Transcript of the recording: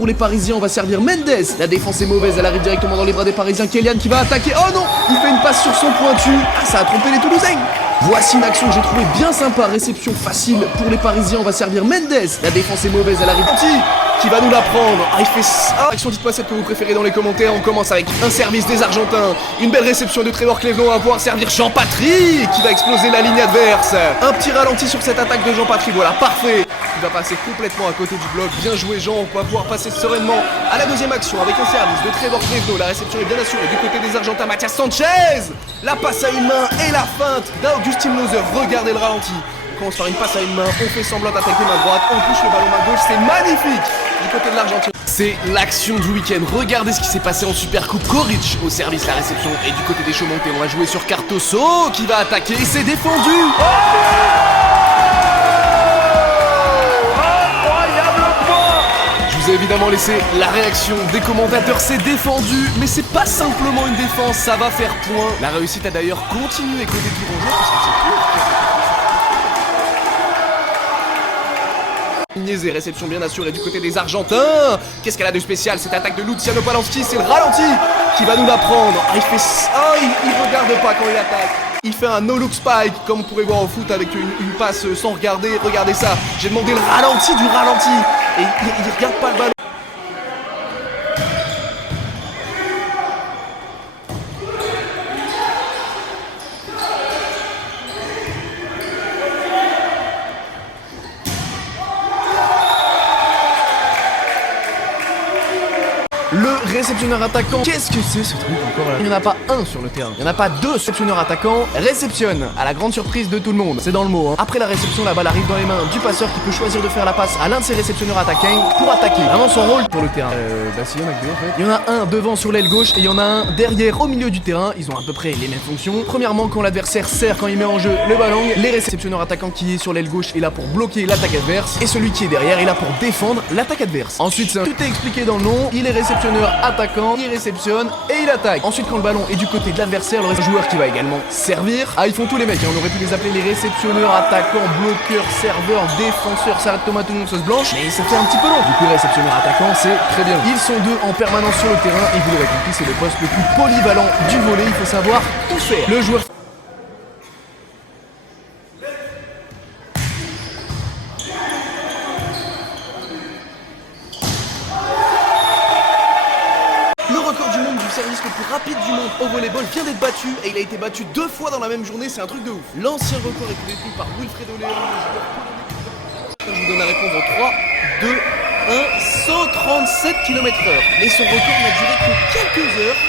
Pour les Parisiens, on va servir Mendes. La défense est mauvaise, elle arrive directement dans les bras des Parisiens. Kylian qui va attaquer. Oh non, il fait une passe sur son pointu. Ah, ça a trompé les Toulousains. Voici une action que j'ai trouvée bien sympa. Réception facile pour les Parisiens, on va servir Mendes. La défense est mauvaise, elle arrive. Qui va nous la prendre. Ah, il fait ça. Action, dites-moi celle que vous préférez dans les commentaires. On commence avec un service des Argentins. Une belle réception de Trevor Cleveland. On va pouvoir servir Jean-Patrick qui va exploser la ligne adverse. Un petit ralenti sur cette attaque de Jean-Patrick. Voilà, parfait. Il va passer complètement à côté du bloc. Bien joué, Jean. On va pouvoir passer sereinement à la deuxième action avec un service de Trevor Cleveland. La réception est bien assurée du côté des Argentins. Mathias Sanchez. La passe à une main et la feinte d'Augustin Loser. Regardez le ralenti. On commence par une passe à une main. On fait semblant d'attaquer main droite. On touche le ballon main gauche. C'est magnifique. Du côté de l'Argentine. C'est l'action du week-end. Regardez ce qui s'est passé en Supercoupe. Koric au service, la réception. Et du côté des Chaumontés, on va jouer sur Cartoso qui va attaquer. Et c'est défendu. Je vous ai évidemment laissé la réaction des commentateurs. C'est défendu, mais c'est pas simplement une défense. Ça va faire point. La réussite a d'ailleurs continué côté Tourangeau parce que c'est plus. Et réception bien assurée du côté des Argentins. Qu'est-ce qu'elle a de spécial cette attaque de Luciano Palansky? C'est le ralenti qui va nous la prendre. Ah, il fait ça. Ah, il regarde pas quand il attaque. Il fait un no-look spike comme on pourrait voir au foot avec une passe sans regarder. Regardez ça. J'ai demandé le ralenti du ralenti. Et il regarde pas le ballon. Le réceptionneur attaquant, qu'est-ce que c'est ce truc encore là? Il n'y en a pas un sur le terrain, il n'y en a pas deux. Réceptionneur attaquant réceptionne, à la grande surprise de tout le monde, c'est dans le mot hein. Après la réception, la balle arrive dans les mains du passeur qui peut choisir de faire la passe à l'un de ses réceptionneurs attaquants pour attaquer. Vraiment son rôle pour le terrain. Bah si, il y en a que deux en fait. Il y en a un devant sur l'aile gauche et il y en a un derrière au milieu du terrain. Ils ont à peu près les mêmes fonctions. Premièrement, quand l'adversaire sert, quand il met en jeu le ballon, les réceptionneurs attaquants qui est sur l'aile gauche est là pour bloquer l'attaque adverse et celui qui est derrière est là pour défendre l'attaque adverse. Ensuite, tout est expliqué dans le nom. Il est réceptionneur attaquant, il réceptionne et il attaque. Ensuite, quand le ballon est du côté de l'adversaire, le joueur qui va également servir. Ah, ils font tous les mecs, hein. On aurait pu les appeler les réceptionneurs, attaquants, bloqueurs, serveurs, défenseurs, salade tomate oignon sauce blanche, mais ça fait un petit peu long. Du coup, réceptionneur attaquant, c'est très bien. Ils sont deux en permanence sur le terrain et vous l'aurez compris, c'est le poste le plus polyvalent du volley. Il faut savoir tout faire. Le joueur. Le record du monde du service le plus rapide du monde au volleyball vient d'être battu et il a été battu 2 fois dans la même journée, c'est un truc de ouf. L'ancien record est détenu par Wilfredo Leon, le joueur polonais. Je vous donne la réponse en 3, 2, 1, 137 km/h. Mais son record n'a duré que quelques heures.